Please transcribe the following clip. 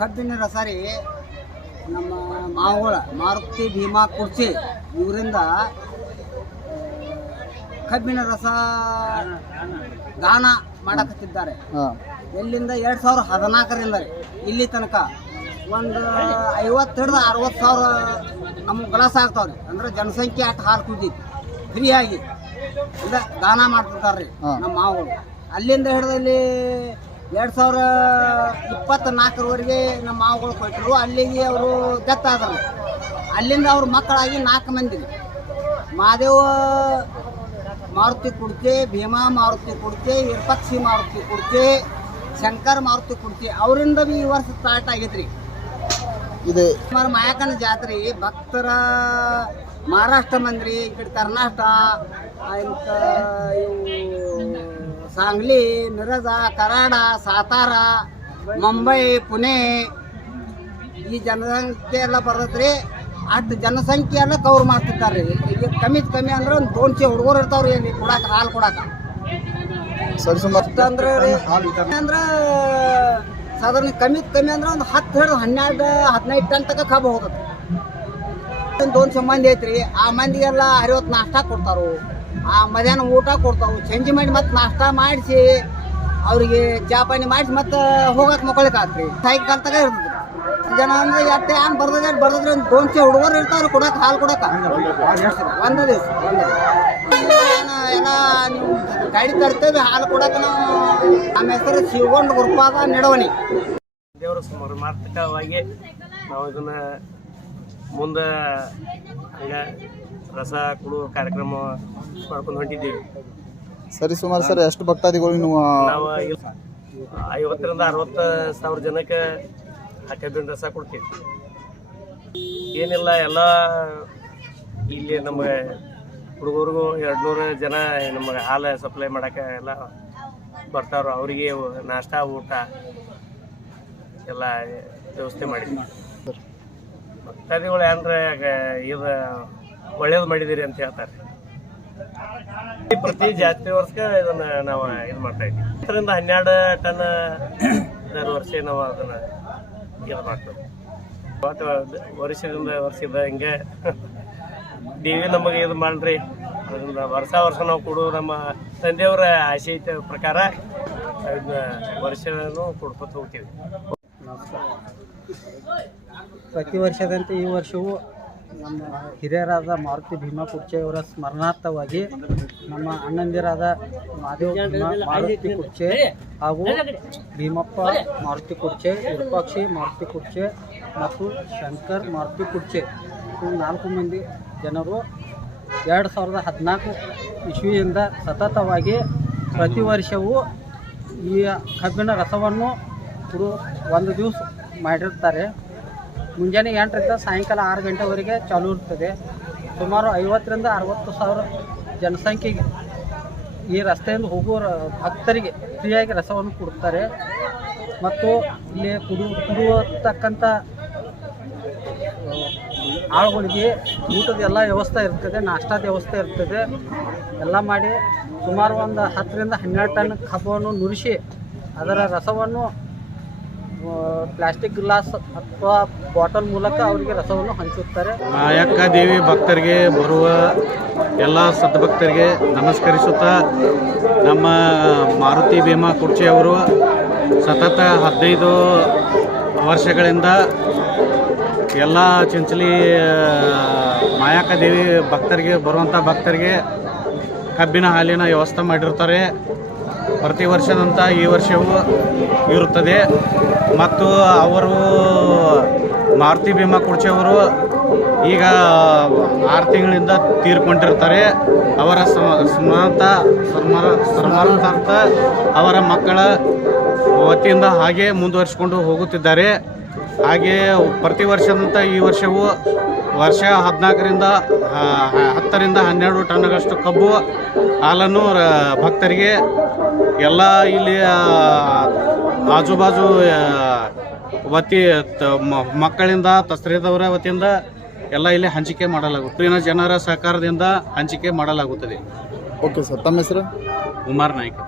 ಕಬ್ಬಿನ ರಸ ರೀ ನಮ್ಮ ಮಾವುಗಳ ಮಾರುತಿ ಭೀಮಾ ಕುರ್ಚಿ ಇವರಿಂದ ಕಬ್ಬಿನ ರಸ ದಾನ ಮಾಡಕತ್ತಿದ್ದಾರೆ. ಎಲ್ಲಿಂದ 2014ರಿಂದ ರೀ ಇಲ್ಲಿ ತನಕ ಒಂದು 50 ಹಿಡಿದು 60,000 ನಮಗೆ ಗ್ಲಾಸ್ ಆಗ್ತಾವ್ರಿ. ಅಂದ್ರೆ ಜನಸಂಖ್ಯೆ ಅಷ್ಟು ಹಾಲು ಕುಡಿದೈತಿ ಫ್ರೀಯಾಗಿ ಇಲ್ಲ ದಾನ ಮಾಡ್ತಿರ್ತಾರೆ ರೀ ನಮ್ಮ ಮಾವುಗಳು. ಅಲ್ಲಿಂದ ಹಿಡಿದು ಇಲ್ಲಿ 2024ವರೆಗೆ ನಮ್ಮ ಮಾವುಗಳು ಕೊಟ್ಟರು. ಅಲ್ಲಿಗೆ ಅವರು ಡೆತ್ ಆದರು. ಅಲ್ಲಿಂದ ಅವ್ರ ಮಕ್ಕಳಾಗಿ 4 ಮಂದಿ ರೀ. ಮಹಾದೇವ ಮಾರುತಿ ಕುಡ್ಕೆ, ಭೀಮಾ ಮಾರುತಿ ಕುಡ್ಕೆ, ವಿರೂಪಾಕ್ಷಿ ಮಾರುತಿ ಕುಡ್ಕೆ, ಶಂಕರ್ ಮಾರುತಿ ಕುಡ್ಕೆ ಅವರಿಂದ ಬಿ ಈ ವರ್ಷ ಸ್ಟಾರ್ಟ್ ಆಗೈತ್ರಿ ಇದು ಮಾಯಕನ ಜಾತ್ರೆ. ಭಕ್ತರ ಮಹಾರಾಷ್ಟ್ರ ಮಂದಿ, ಈ ಕಡೆ ಕರ್ನಾಟಕ, ಇಂಥ सांगली, मिरज, कराड, सातारा, मुंबई, पुणे ಈ ಜನಸಂಖ್ಯೆ ಎಲ್ಲ ಬರ್ತದ್ರಿ. ಅಷ್ಟು ಜನಸಂಖ್ಯೆ ಎಲ್ಲ ಕವರ್ ಮಾಡ್ತಿದ್ದಾರೆ. ಈಗ ಕಮ್ಮಿ ಅಂದ್ರೆ ಒಂದು 200 ಹುಡುಗರು ಇರ್ತಾವ್ರಿ ಇಲ್ಲಿ ಕೊಡಾಕ ಹಾಲು ಕೊಡಾಕ. ಅಂದ್ರೆ ಅಂದ್ರೆ ಸಾಧಾರಣ ಕಮ್ಮಿ ಅಂದ್ರೆ ಒಂದು 10 ಹಿಡಿದು 12-15 ಟನ್ ತನಕ ಕಬ್ಬು ಹೋಗುತ್ತೆ. 200 ಮಂದಿ ಐತ್ರಿ. ಆ ಮಂದಿಗೆಲ್ಲ 60 ನಾಷ್ಟ ಕೊಡ್ತಾರು. ಆ ಮಧ್ಯಾಹ್ನ ಊಟ ಕೊಡ್ತಾವು. ಚೇಂಜ್ ಮಾಡಿ ಮತ್ತೆ ನಾಷ್ಟ ಮಾಡಿಸಿ ಅವ್ರಿಗೆ ಚಾ ಪಾನಿ ಮಾಡಿಸಿ ಮತ್ತೆ ಹೋಗಕ್ಕೆ ಮಕ್ಕಳಿಗೆ ಆಗ್ತರಿ. ಸಾಯಂಕಾಲ ತಗ ಇರ್ತದೆ. ಜನ ಅಂದ್ರೆ ಎಟ್ಟೆ ಏನು ಬರ್ದದ್ರೆ ಒಂದು 200 ಹುಡುಗರು ಇರ್ತಾವ್ರಿ ಕೊಡಕ್ಕೆ ಹಾಲು ಕೊಡಕ್ಕೆ. ಒಂದು ದಿವಸ ಎಲ್ಲ ನೀವು ಗಾಡಿ ತರ್ತೇವೆ ಹಾಲು ಕೊಡಕ್ಕೆ. ನಾವು ನಮ್ಮ ಹೆಸರು ಶಿವಗೊಂಡು ಗುರುಪಾದ ನಿಡವಣಿ. ದೇವರ ಮಾರ್ಥಕವಾಗಿ ನಾವು ಇದನ್ನ ಮುಂದೆ ಹಂಗೆ ರಸ ಕೊಡುವ ಕಾರ್ಯಕ್ರಮ ಮಾಡ್ಕೊಂಡು ಹೊಂಟಿದ್ದೀವಿ. ಸರಿ, ಸುಮಾರು ಸರ್ ಎಷ್ಟು ಭಕ್ತಾದಿಗಳು ನೀವು? ನಾವು 50,000 ರಿಂದ 60,000 ಜನಕ್ಕೆ ಆ ಕಬ್ಬಿನ ರಸ ಕೊಡ್ತೀವಿ. ಏನಿಲ್ಲ, ಎಲ್ಲ ಇಲ್ಲಿ ನಮಗೆ ಹುಡುಗರಿಗೂ 200 ಜನ ನಮಗೆ ಹಾಲು ಸಪ್ಲೈ ಮಾಡೋಕ್ಕೆ ಎಲ್ಲ ಬರ್ತಾವ್ರು. ಅವರಿಗೆ ನಾಷ್ಟ ಊಟ ಎಲ್ಲ ವ್ಯವಸ್ಥೆ ಮಾಡಿದ್ವಿ. ಭಕ್ತಾದಿಗಳು ಏನಂದ್ರೆ ಇದು ಒಳ್ಳೇದು ಮಾಡಿದಿರಿ ಅಂತ ಹೇಳ್ತಾರೆ. ಪ್ರತಿ ಜಾತ್ರೆ ವರ್ಷಕ್ಕೆ ಇದನ್ನ ನಾವು ಇದು ಮಾಡ್ತಾ ಇದ್ವಿ. 10ರಿಂದ 12 ಟನ್ ದರ ವರ್ಷ ನಾವು ಅದನ್ನ ಇದು ಮಾಡ್ತೇವೆ. ವರ್ಷದ ಹಿಂಗೆ ಡಿವಿ ನಮಗೆ ಇದು ಮಾಡ್ರಿ. ಅದರಿಂದ ವರ್ಷ ನಾವು ಕೊಡು ನಮ್ಮ ತಂದೆಯವರ ಆಸೆ ಐತೆ ಪ್ರಕಾರ ಅದನ್ನ ವರ್ಷನೂ ಕೊಡ್ಕೊತ ಹೋಗ್ತೀವಿ. ಪ್ರತಿ ವರ್ಷದಂತೆ ಈ ವರ್ಷವೂ ನಮ್ಮ ಹಿರಿಯರಾದ ಮಾರುತಿ ಭೀಮಾ ಕುರ್ಚೆಯವರ ಸ್ಮರಣಾರ್ಥವಾಗಿ ನಮ್ಮ ಅಣ್ಣಂದಿರಾದ ಮಹಾದೇವ ಮಾರುತಿ ಕುರ್ಚೆ ಹಾಗೂ ಭೀಮಪ್ಪ ಮಾರುತಿ ಕುರ್ಚೆ, ವಿರೂಪಾಕ್ಷಿ ಮಾರುತಿ ಕುರ್ಚೆ ಮತ್ತು ಶಂಕರ್ ಮಾರುತಿ ಕುರ್ಚೆ ಇವು 4 ಮಂದಿ ಜನರು 2014 ಇಸ್ವಿಯಿಂದ ಸತತವಾಗಿ ಪ್ರತಿ ವರ್ಷವೂ ಈ ಕಬ್ಬಿನ ರಸವನ್ನು ಒಂದು ದಿವಸ ಮಾಡಿರ್ತಾರೆ. ಮುಂಜಾನೆ 8ರಿಂದ ಸಾಯಂಕಾಲ 6 ಗಂಟೆವರೆಗೆ ಚಾಲೂ ಇರ್ತದೆ. ಸುಮಾರು 50,000 ರಿಂದ 60,000 ಜನಸಂಖ್ಯೆಗೆ ಈ ರಸ್ತೆಯಿಂದ ಹೋಗುವ ಭಕ್ತರಿಗೆ ಫ್ರೀಯಾಗಿ ರಸವನ್ನು ಕೊಡ್ತಾರೆ. ಮತ್ತು ಇಲ್ಲಿ ಕುಡಿಯತಕ್ಕಂಥ ಆಳುಗಳಿಗೆ ಊಟದ ಎಲ್ಲ ವ್ಯವಸ್ಥೆ ಇರ್ತದೆ, ನಾಷ್ಟಾದ ವ್ಯವಸ್ಥೆ ಇರ್ತದೆ. ಎಲ್ಲ ಮಾಡಿ ಸುಮಾರು ಒಂದು 10 ರಿಂದ 12 ಟನ್ ಕಬ್ಬನ್ನು ನುರಿಸಿ ಅದರ ರಸವನ್ನು ಪ್ಲಾಸ್ಟಿಕ್ ಗ್ಲಾಸ್ ಅಥವಾ ಬಾಟಲ್ ಮೂಲಕ ಅವರಿಗೆ ರಸವನ್ನು ಹಂಚುತ್ತಾರೆ. ಮಾಯಕ್ಕ ದೇವಿ ಭಕ್ತರಿಗೆ ಬರುವ ಎಲ್ಲ ಸದ್ಭಕ್ತರಿಗೆ ನಮಸ್ಕರಿಸುತ್ತಾ, ನಮ್ಮ ಮಾರುತಿ ಭೀಮಾ ಕುರ್ಚಿಯವರು ಸತತ 15 ವರ್ಷಗಳಿಂದ ಎಲ್ಲ ಚಿಂಚಲಿ ಮಾಯಕ್ಕ ದೇವಿ ಭಕ್ತರಿಗೆ ಬರುವಂಥ ಭಕ್ತರಿಗೆ ಕಬ್ಬಿನ ಹಾಲಿನ ವ್ಯವಸ್ಥೆ ಮಾಡಿರ್ತಾರೆ. ಪ್ರತಿ ವರ್ಷದಂತ ಈ ವರ್ಷವೂ ಇರುತ್ತದೆ. ಮತ್ತು ಅವರು ಮಾರುತಿ ಭೀಮಾ ಕುರ್ಚಿಯವರು ಈಗ 6 ತಿಂಗಳಿಂದ ತೀರ್ಕೊಂಡಿರ್ತಾರೆ. ಅವರ ಸನ್ಮಾನಾರ್ಥ ಅವರ ಮಕ್ಕಳ ವತಿಯಿಂದ ಹಾಗೆ ಮುಂದುವರಿಸಿಕೊಂಡು ಹೋಗುತ್ತಿದ್ದಾರೆ. ಹಾಗೆ ಪ್ರತಿ ವರ್ಷದಂತ ಈ ವರ್ಷವೂ 14 ರಿಂದ 12 ಟನ್ಗಳಷ್ಟು ಕಬ್ಬು ಹಾಲನ್ನು ಭಕ್ತರಿಗೆ ಎಲ್ಲ ಇಲ್ಲಿ ಆಜುಬಾಜು ಮಕ್ಕಳಿಂದ ತಸ್ರೇದವರ ವತಿಯಿಂದ ಎಲ್ಲ ಇಲ್ಲಿ ಹಂಚಿಕೆ ಮಾಡಲಾಗುತ್ತದೆ. ಜನರ ಸಹಕಾರದಿಂದ ಹಂಚಿಕೆ ಮಾಡಲಾಗುತ್ತದೆ. ಓಕೆ ಸರ್, ತಮ್ಮ ಹೆಸರು? ಉಮಾರ್ ನಾಯ್ಕ.